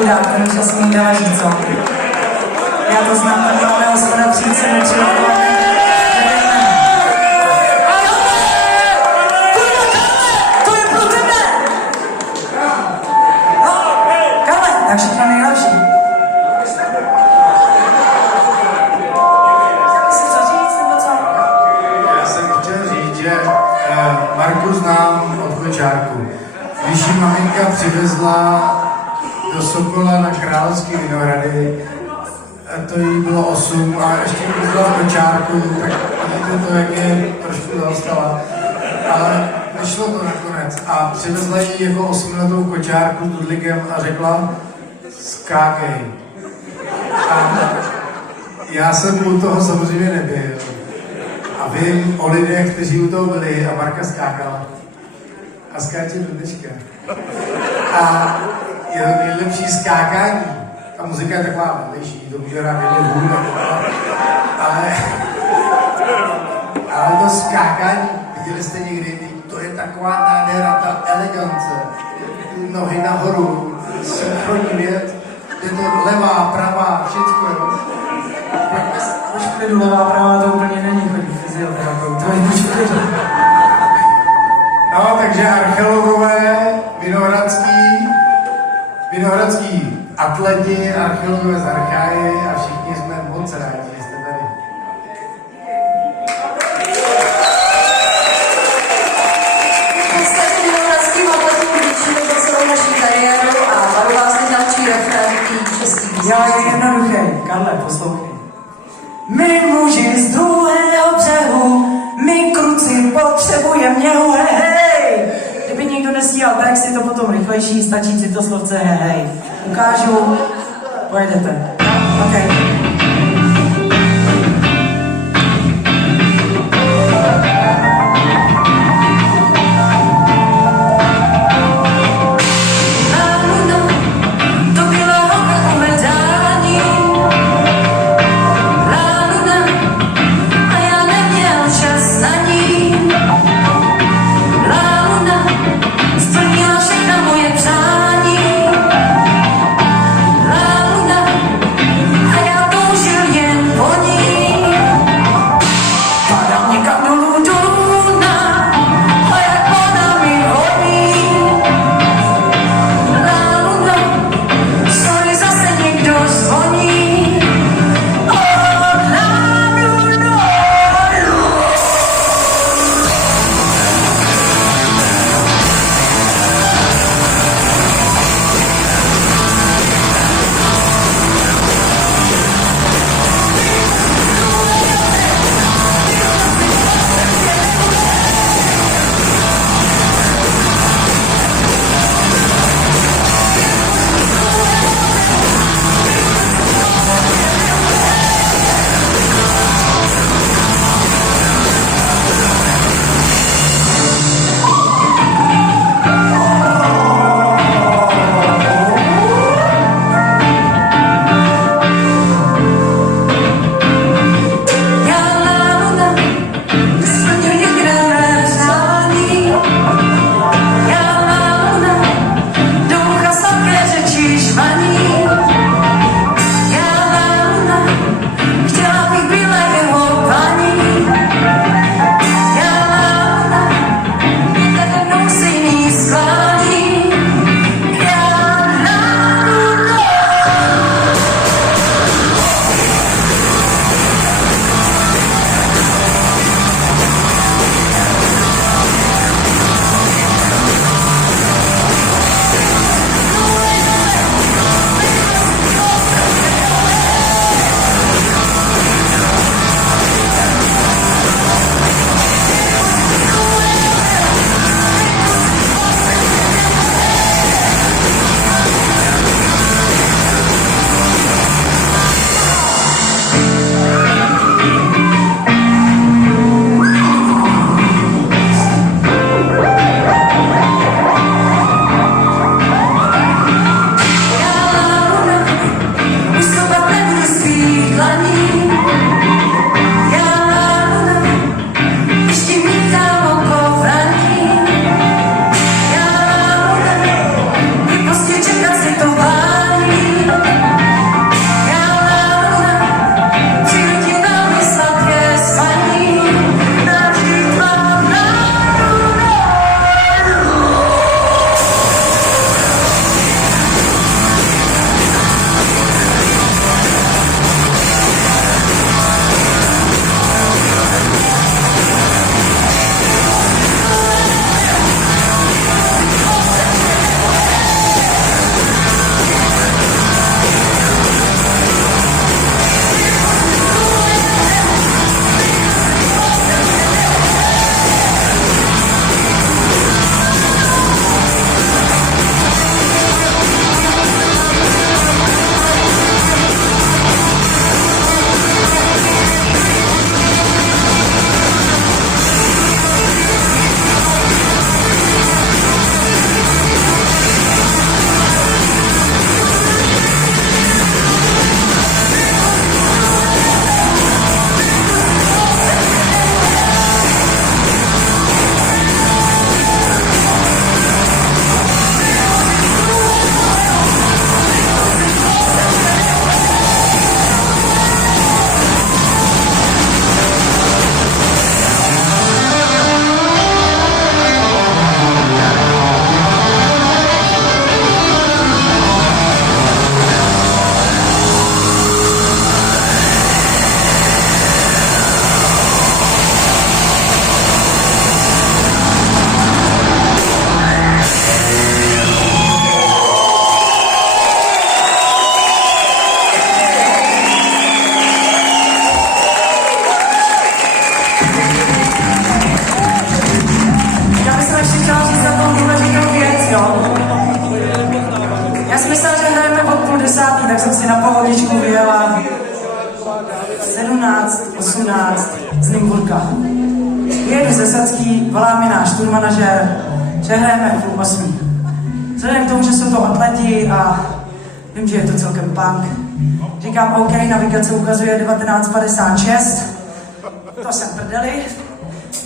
Chudák, ten už asi někde leží, co? Já to znám, tak máme hospoda přijít se nečeho. Tak všechno nejlepší. Co říct, nebo co? Já jsem chtěl říct, že Marku znám od kočárku. Když ji maminka přivezla do Sokola na Královský Vinohrady, to jí bylo 8 a ještě když byla v kočárku, tak vidíte to, jak je trošku zaostala. Ale nešlo to nakonec a přivezla jí jako 8letou kočárku s dudlíkem a řekla, skákej. A já jsem u toho samozřejmě nebyl. A vím o lidech, kteří u toho byli a Marka skákala. A skáče do dneška. A je to nejlepší skákání. Ta muzika je taková vedlejší, to může hrát jedně hůl, ale to skákání, viděli jste někdy, to je taková nádhera, ta elegance, nohy nahoru, synchronní věc, je to levá, pravá, všecko, jo. Už v klidu, levá, pravá, to úplně není chodit fyzioterapeuta, to je už v klidu. No, takže archeologové, vinohradský atleti, archeologové z Archáje a všichni jsme moc rádi, že jste tady. Jste vinohradským atletům vděčíme za celou naší kariéru a Maru vás teď naučí refrén český písničky. Já je jednoduchý, Karle, poslouchej. My muži z druhého břehu, my kruci potřebujeme měhu, hej! Kdyby někdo nestíhal text, je to potom rychlejší, stačí citoslovce, hej. Ukážu, pojedete. Okay. A já to 9:30, tak jsem si na pohodičku vyjela 17, 18 z Nymburka. Jedu ze Sadský, volá mi náš tourmanažer, že hrajeme v 8. Vzhledem k tomu, že jsou to atleti a vím, že je to celkem punk, říkám OK, navigace ukazuje 19:56, to jsem prdeli.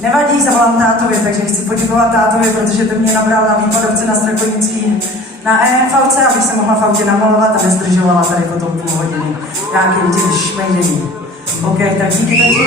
Nevadí, zavolám tátovi, takže chci poděkovat tátovi, protože ten mě nabral na výpadovce na Strakonický na EMVC, abych se mohla v autě namalovat a nezdržovala tady potom půl hodiny nějakým tím šmejděním. OK, tak díky, takže